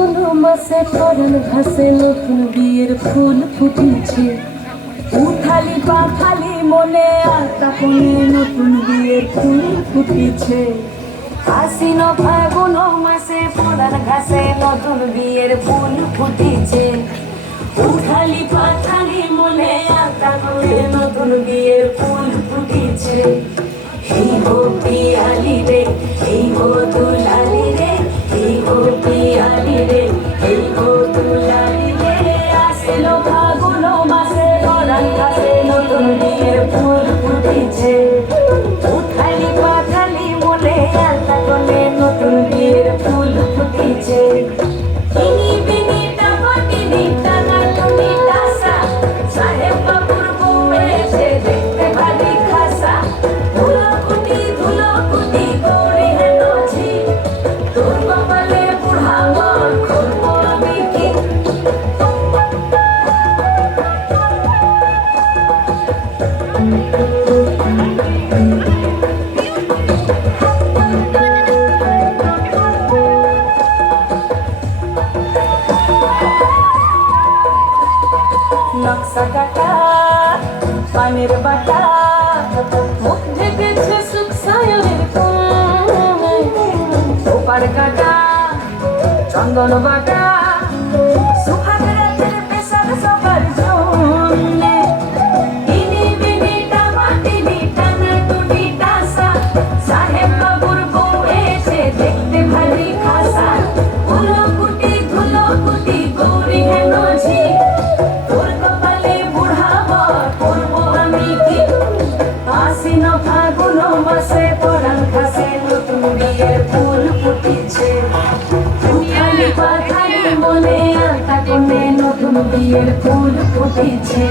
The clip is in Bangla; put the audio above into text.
ফাগুন মাসে পরান ঘাসে নতুন বিয়ের ফুল ফুটেছে। উঠালি পাখালি মনে আতা কোণে নতুন বিয়ের ফুল ফুটেছে। আশ্বিন ফাগুন মাসে পরান ঘাসে নতুন বিয়ের ফুল ফুটেছে। উঠালি পাখালি মনে আতা কোণে নতুন বিয়ের ফুল ফুটেছে। এই গো পিয়ালি রে, এই গো দুলালি রে, এই গো পিয়ালি রে, এই গো দুলালি রে। আসিল ফাগুন মাসে পরান ঘাসে নতুন বিয়ের ফুল ফুটেছে। উঠালি পাখালি মনে আতা কোণে নতুন বিয়ের ফুল ফুটেছে। বিনি বিনি টামাটিনি টানা টুনি টাসা, সাহেব বাবুর বউ এসে দেখতে ভারী খাসা। ধুলোকুটি ধুলোকুটি গৌরী হেন ঝি, তোর কপালে বুড়া বর করব আমি কি। নকশা কাটা পানের বাটা, মুখ ঢেকেছে সুখ সায়নের কোণে। ওপার কাটা চন্দন বাটা, সুহাগ রাতের পেশার সবার জন্যে। ইনি বিনি টামাটিনি টানা টুনি টাসা, সাহেব বাবুর বউ এসে দেখতে ভারী খাসা। ধুলোকুটি ধুলোকুটি গৌরী হেন ঝি, তোর কপালে বুড়া বর করব আমি কি। আশ্বিন ফাগুন মাসে পরান ঘাসে নতুন বিয়ের ফুল ফুটেছে। উঠালি পাখালি মনে আতা কোণে নতুন বিয়ের ফুল ফুটেছে।